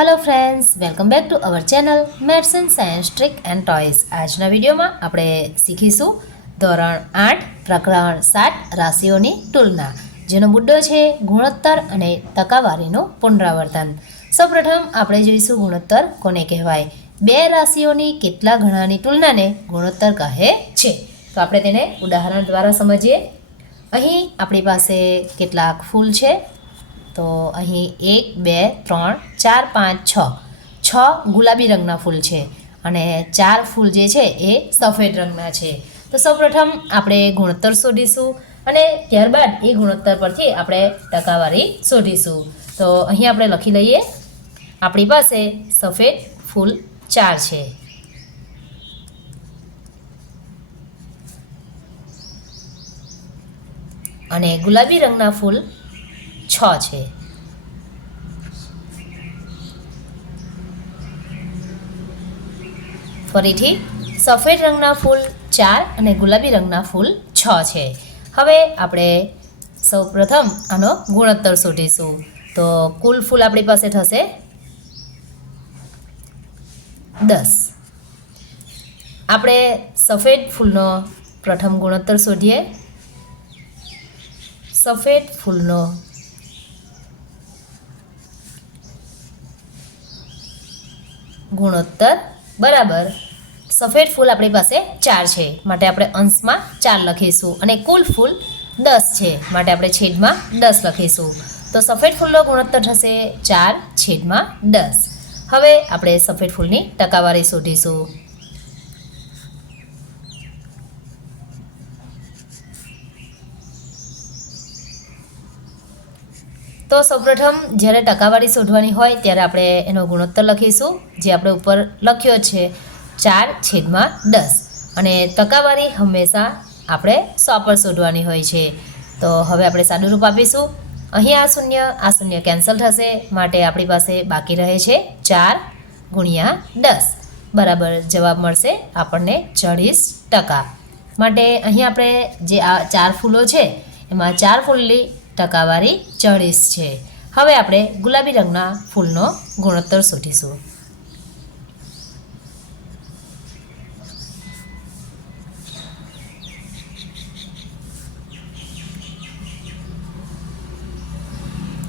Hello friends, welcome back to our channel maths and science trick and toys. આજના વિડીયોમાં આપણે શીખીશું ધોરણ 8 પ્રકરણ 7 રાશિઓની તુલના, જેનો મુદ્દો છે ગુણોત્તર અને ટકાવારીનું પુનરાવર્તન। સૌપ્રથમ આપણે જોઈશું ગુણોત્તર કોને કહેવાય। બે રાશિઓની કેટલા ગણાની તુલનાને ગુણોત્તર કહે છે। તો આપણે તેને ઉદાહરણ દ્વારા સમજીએ। અહીં આપણી પાસે કેટલાક ફૂલ છે, તો અહીં 1 2 3 4 5 6 ગુલાબી રંગના ફૂલ છે અને 4 ફૂલ જે છે એ સફેદ રંગના છે। તો સૌપ્રથમ આપણે ગુણોત્તર શોધીશું અને ત્યારબાદ એ ગુણોત્તર પરથી આપણે ટકાવારી શોધીશું। તો અહીં આપણે લખી લઈએ, આપણી પાસે સફેદ ફૂલ 4 છે અને ગુલાબી રંગના ફૂલ 6 છે। ફરીથી સફેદ રંગના ફૂલ 4 અને ગુલાબી રંગના ફૂલ 6 છે। હવે આપણે સૌપ્રથમ આનો ગુણોત્તર શોધીશું। તો કુલ ફૂલ આપણી પાસે થશે 10। આપણે સફેદ ફૂલનો પ્રથમ ગુણોત્તર શોધીએ। સફેદ ફૂલનો ગુણોત્તર બરાબર સફેદ ફૂલ આપણી પાસે 4 છે, માટે આપણે અંશમાં 4 લખીશું અને કુલ ફૂલ 10 છે, માટે આપણે છેદમાં 10 લખીશું। તો સફેદ ફૂલનો ગુણોત્તર થશે 4/10। હવે આપણે સફેદ ફૂલની ટકાવારી શોધીશું। તો સૌપ્રથમ જ્યારે ટકાવારી શોધવાની હોય ત્યારે આપણે એનો ગુણોત્તર લખીશું, જે આપણે ઉપર લખ્યો છે 4/10, અને ટકાવારી હંમેશા આપણે 100 પર શોધવાની હોય છે। તો હવે આપણે સાદું રૂપ આપીશું। અહીં આ શૂન્ય કેન્સલ થશે, માટે આપણી પાસે બાકી રહે છે 4/10 બરાબર જવાબ મળશે આપણને 40%। માટે અહીં આપણે જે આ 4 ફૂલો છે એમાં 4 ફૂલની ટકાવારી 40 છે। હવે આપણે ગુલાબી રંગના ફૂલનો ગુણોત્તર શોધીશું।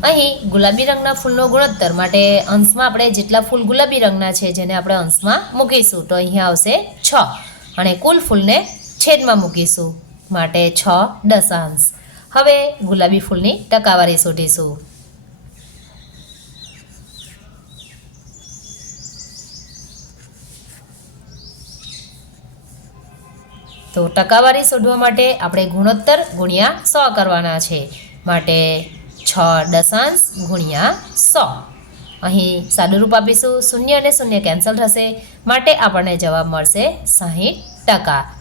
અહીં ગુલાબી રંગના ફૂલનો ગુણોત્તર માટે અંશમાં આપણે જેટલા ફૂલ ગુલાબી રંગના છે જેને આપણે અંશમાં મૂકીશું, તો અહીંયા આવશે 6 અને કુલ ફૂલને છેદમાં મૂકીશું, માટે 6/10। હવે ગુલાબી ફૂલની ટકાવારી શોધીશું। તો ટકાવારી શોધવા માટે આપણે ગુણોત્તર ગુણ્યા 100 કરવાના છે, માટે 6 ગુણ્યા 100। અહીં સાદું રૂપ આપીશું, 0 અને 0 કેન્સલ થશે, માટે આપણને જવાબ મળશે 60%।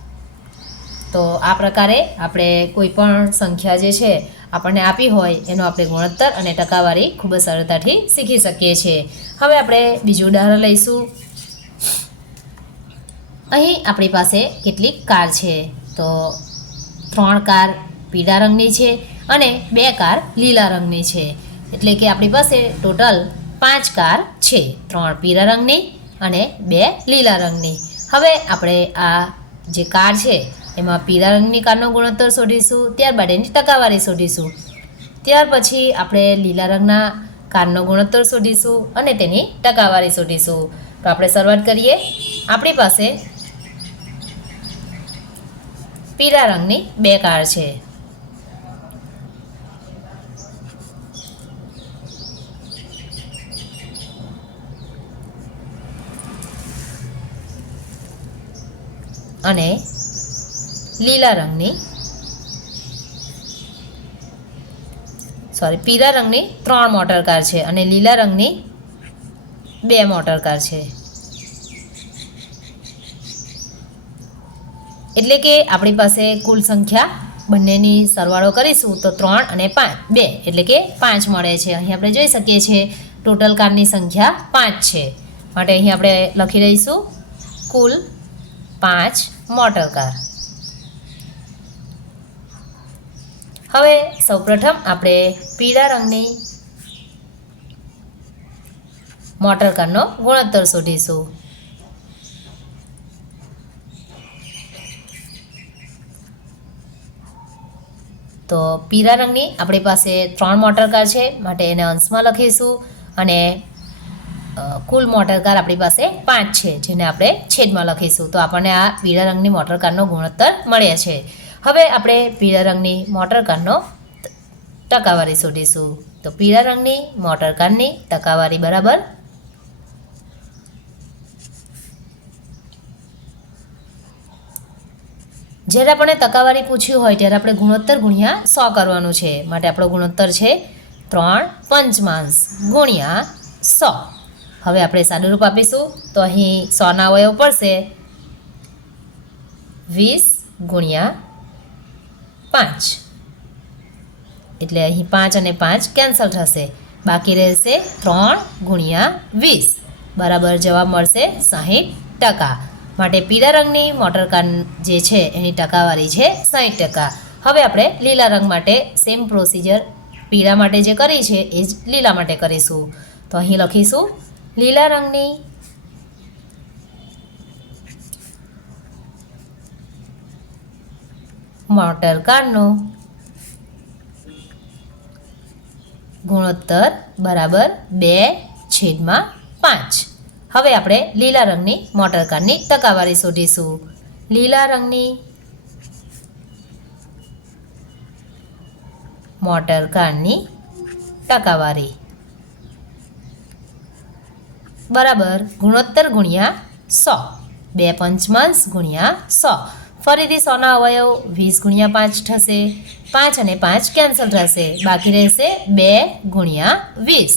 તો આ પ્રકારે આપણે કોઈ પણ સંખ્યા જે છે આપણને આપી હોય એનો આપણે ગુણોત્તર અને ટકાવારી ખૂબ જ સરળતાથી શીખી શકીએ છીએ। હવે આપણે બીજું ઉદાહરણ લઈશું। અહીં આપણી પાસે કેટલીક કાર છે, તો 3 કાર પીળા રંગની છે અને 2 કાર લીલા રંગની છે, એટલે કે આપણી પાસે ટોટલ 5 કાર છે, 3 પીળા રંગની અને 2 લીલા રંગની। હવે આપણે આ જે કાર છે એમાં પીળા રંગની કારનો ગુણોત્તર શોધીશું, ત્યારબાદ એની ટકાવારી શોધીશું, ત્યાર પછી આપણે લીલા રંગના કારનો ગુણોત્તર શોધીશું અને તેની ટકાવારી શોધીશું। તો આપણે શરૂઆત કરીએ। આપણી પાસે પીળા રંગની 2 કાર છે, અને લીલા રંગની પીળા રંગની 3 મોટર કાર છે અને લીલા રંગની 2 મોટર કાર છે, એટલે કે આપણી પાસે કુલ સંખ્યા બંનેની સરવાળો કરીશું તો 3 અને 5 2 એટલે કે 5 મળે છે। અહીં આપણે જોઈ શકીએ છીએ ટોટલ કારની સંખ્યા 5 છે, માટે અહીં આપણે લખી દઈશું કુલ 5 મોટર કાર। હવે સૌપ્રથમ આપણે પીળા રંગની મોટર કારનો ગુણોત્તર શોધીશું. તો પીળા રંગની આપણી પાસે 3 મોટર કાર છે, માટે એને અંશમાં લખીશું. અને કુલ મોટર કાર આપણી પાસે 5 છે, જેને આપણે છેદમાં લખીશું. તો આપણને આ પીળા રંગની મોટર કારનો ગુણોત્તર મળે છે. હવે આપણે પીળા રંગની મોટર કારનો ટકાવારી શોધીશું. તો પીળા રંગની મોટર કારની ટકાવારી બરાબર જ્યારે આપણે ટકાવારી પૂછ્યું હોય ત્યારે આપણે ગુણોત્તર ગુણ્યા 100 કરવાનું છે. માટે આપણો ગુણોત્તર છે 3/5 ગુણ્યા 100. હવે આપણે સાદુરૂપ આપીશું. તો અહીં 100ના અવયવ પડશે 20 ગુણ્યા 5. એટલે અહીં 5 અને 5 કેન્સલ થશે. બાકી રહેશે 3 ગુણ્યા 20 બરાબર જવાબ મળશે 60%. માટે પીળા રંગની મોટર કાર જે છે એની ટકાવારી છે 60%. હવે આપણે લીલા રંગ માટે સેમ પ્રોસિજર પીળા માટે જે કરી છે એ જ લીલા માટે કરીશું. તો અહીં લખીશું લીલા રંગની મોટર કારનો ગુણોત્તર બરાબર 2/5. હવે આપણે લીલા રંગની મોટર કારની ટકાવારી શોધીશું. લીલા રંગની મોટર કારની ટકાવારી બરાબર ગુણોત્તર ગુણ્યા 100. 2/5 ગુણ્યા 100. ફરીથી 100ના અવયવ 20 ગુણ્યા 5 થશે. 5 અને 5 કેન્સલ થશે. બાકી રહેશે 2 ગુણ્યા 20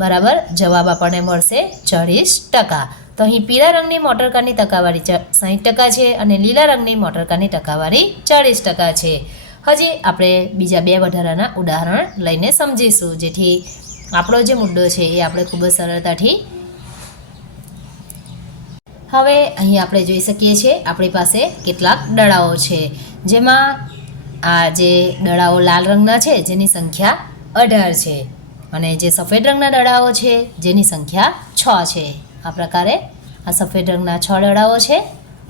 બરાબર જવાબ આપણને મળશે 40%. તો અહીં પીળા રંગની મોટર કારની ટકાવારી 60% છે અને લીલા રંગની મોટર કારની ટકાવારી 40% છે. હજી આપણે બીજા 2 વધારાના ઉદાહરણ લઈને સમજીશું, જેથી આપણો જે મુદ્દો છે એ આપણે ખૂબ જ સરળતાથી. હવે અહીં આપણે જોઈ શકીએ છીએ આપણી પાસે કેટલાક દડાઓ છે, જેમાં આ જે દડાઓ લાલ રંગના છે જેની સંખ્યા 18 છે અને જે સફેદ રંગના દડાઓ છે જેની સંખ્યા 6 છે. આ પ્રકારે આ સફેદ રંગના 6 દડાઓ છે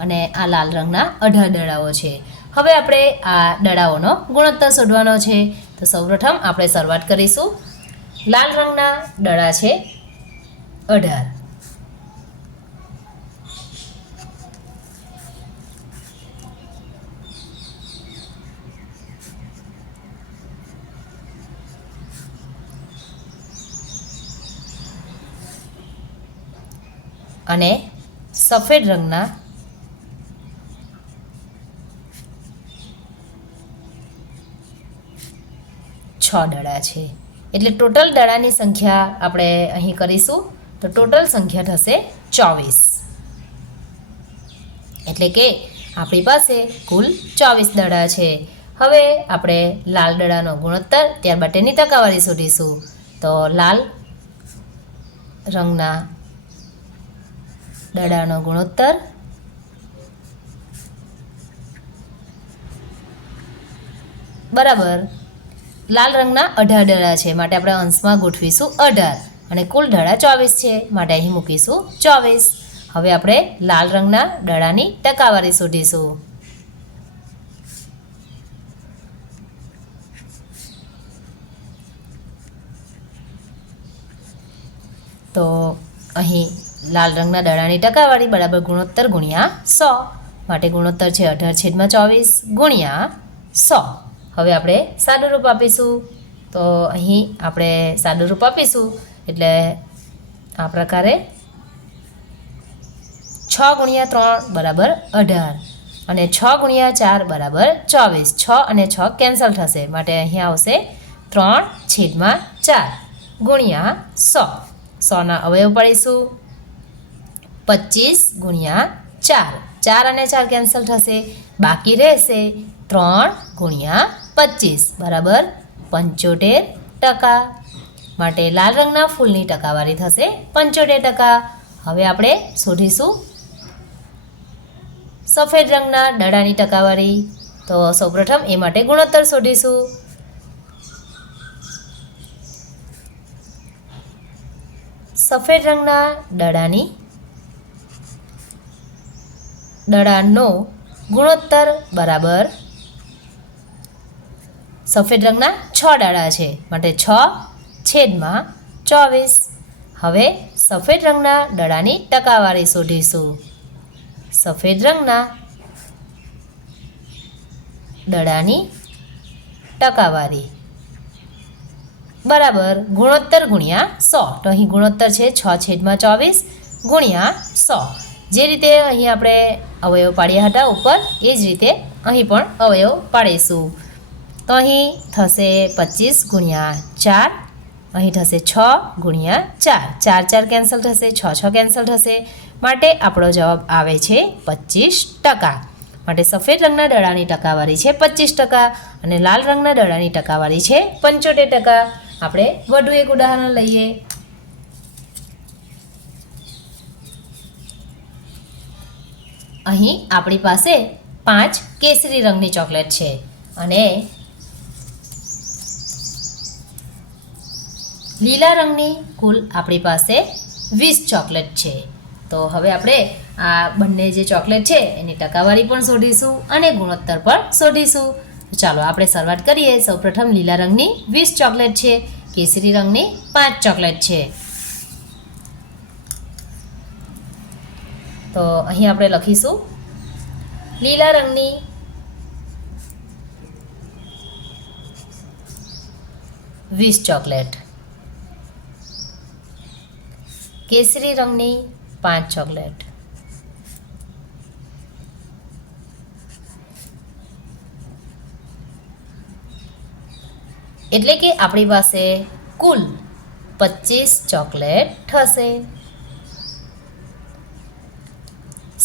અને આ લાલ રંગના 18 દડાઓ છે. હવે આપણે આ દડાઓનો ગુણોત્તર શોધવાનો છે. તો સૌપ્રથમ આપણે શરૂઆત કરીશું. લાલ રંગના દડા છે 18 અને સફેદ રંગના 6 દડા છે. એટલે ટોટલ દડાની સંખ્યા આપણે અહીં કરીશું. તો ટોટલ સંખ્યા થશે 24. એટલે કે આપણી પાસે કુલ 24 દડા છે. હવે આપણે લાલ દડાનો ગુણોત્તર ત્યારબાદ તેની ટકાવારી શોધીશું. તો લાલ રંગના દડાનો ગુણોત્તર બરાબર લાલ રંગના 18 દડા છે, માટે આપણે અંશમાં ગોઠવીશું 18 અને કુલ દડા 24 છે, માટે અહીં મૂકીશું 24. હવે આપણે લાલ રંગના દડાની ટકાવારી શોધીશું. તો અહીં લાલ રંગના દડાની ટકાવારી બરાબર ગુણોત્તર ગુણ્યા 100. માટે ગુણોત્તર છે 18/24 ગુણ્યા 100. હવે આપણે સાદુરૂપ આપીશું. તો અહીં આપણે સાદુરૂપ આપીશું એટલે આ પ્રકારે 6 ગુણ્યા 3 બરાબર 18 અને 6 ગુણ્યા 4 બરાબર 24. 6 અને 6 કેન્સલ થશે, માટે અહીં આવશે 3/4 ગુણ્યા 100. 100ના અવયવ પાડીશું. 25 ગુણ્યા 4. 4 અને 4 કેન્સલ થશે. બાકી રહેશે 3 ગુણ્યા 25 બરાબર 75%. માટે લાલ રંગના ફૂલની ટકાવારી થશે 75%. હવે આપણે શોધીશું સફેદ રંગના દડાની ટકાવારી. તો સૌપ્રથમ એ માટે ગુણોત્તર શોધીશું. સફેદ રંગના દડાનો ગુણોત્તર બરાબર સફેદ રંગના 6 દડા છે માટે 6/24. હવે સફેદ રંગના દડાની ટકાવારી શોધીશું. સફેદ રંગના દડાની ટકાવારી બરાબર ગુણોત્તર ગુણ્યા 100. તો અહીં ગુણોત્તર છે 6/24 ગુણ્યા 100. જે રીતે અહીં આપણે અવયવ પાડ્યા હતા ઉપર એ જ રીતે અહીં પણ અવયવ પાડીશું. તો અહીં થશે 25 ગુણ્યા 4, અહીં થશે 6 ગુણ્યા 4, 4 કેન્સલ થશે, 6 કેન્સલ થશે, માટે આપણો જવાબ આવે છે 25%. માટે સફેદ રંગના દડાની ટકાવારી છે 25% અને લાલ રંગના દડાની ટકાવારી છે 75%. આપણે વધુ એક ઉદાહરણ લઈએ. અહીં આપણી પાસે 5 કેસરી રંગની ચોકલેટ છે અને લીલા રંગની કુલ આપણી પાસે 20 ચોકલેટ છે. તો હવે આપણે આ બંને જે ચોકલેટ છે એની ટકાવારી પણ શોધીશું અને ગુણોત્તર પણ શોધીશું. ચાલો આપણે શરૂઆત કરીએ. સૌપ્રથમ લીલા રંગની 20 ચોકલેટ છે, કેસરી રંગની 5 ચોકલેટ છે. તો અહીં આપણે લખીશું લીલા રંગની 20 ચોકલેટ, કેસરી રંગની 5 ચોકલેટ, એટલે કે આપણી પાસે કુલ 25 ચોકલેટ થશે.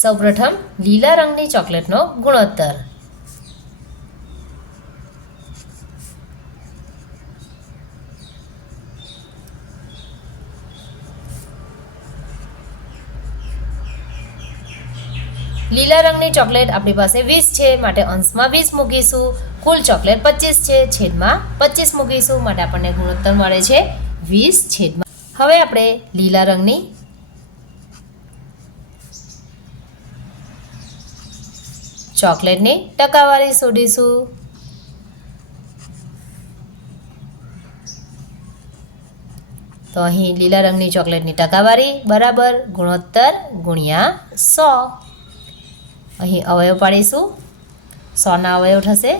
સૌપ્રથમ લીલા રંગની ચોકલેટનો ગુણોત્તર. લીલા રંગની ચોકલેટ આપણી પાસે 20 છે માટે અંશમાં 20 મૂકીશું. કુલ ચોકલેટ 25 છે, છેદમાં 25 મૂકીશું માટે આપણને ગુણોત્તર મળે છે 20/. હવે આપણે લીલા રંગની ચોકલેટની ટકાવારી શોધીશું. તો અહીં લીલા રંગની ચોકલેટની ટકાવારી બરાબર ગુણોત્તર ગુણ્યા 100. અહીં અવયવ પાડીશું. 100ના અવયવ થશે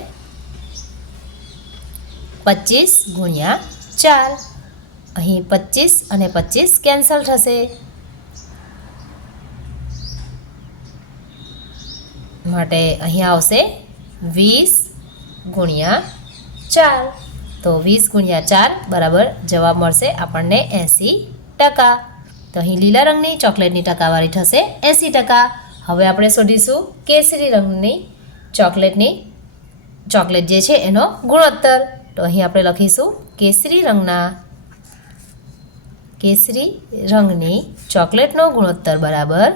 25 ગુણ્યા 4. અહીં 25 અને 25 કેન્સલ થશે માટે અહીં આવશે 20 ગુણ્યા 4. તો 20 ગુણ્યા 4 બરાબર જવાબ મળશે આપણને 80%. તો અહીં લીલા રંગની ચોકલેટની ટકાવારી થશે 80%. હવે આપણે શોધીશું કેસરી રંગની ચોકલેટ જે છે એનો ગુણોત્તર. તો અહીં આપણે લખીશું કેસરી રંગની ચોકલેટનો ગુણોત્તર બરાબર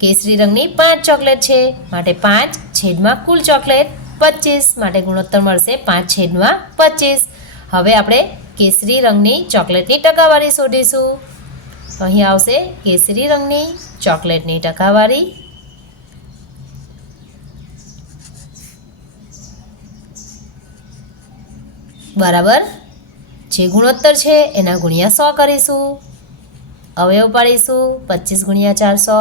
કેસરી રંગની 5 ચોકલેટ છે માટે 5 કુલ ચોકલેટ 25 માટે ગુણોત્તર મળશે 5/25. હવે આપણે કેસરી રંગની ચોકલેટની ટકાવારી શોધીશું. અહીં આવશે કેસરી રંગની ચોકલેટની ટકાવારી બરાબર જે ગુણોત્તર છે એના ગુણ્યા 100 કરીશું. અવયવ પાડીશું. 25 ગુણ્યા 4 100,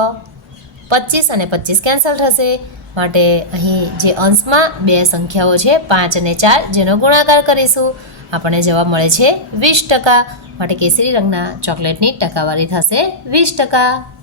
25 અને 25 કેન્સલ થશે માટે અહીં જે અંશમાં બે સંખ્યાઓ છે 5 અને 4 જેનો ગુણાકાર કરીશું. આપણને જવાબ મળે છે 20%. માટે કેસરી રંગના ચોકલેટની ટકાવારી થશે 20%.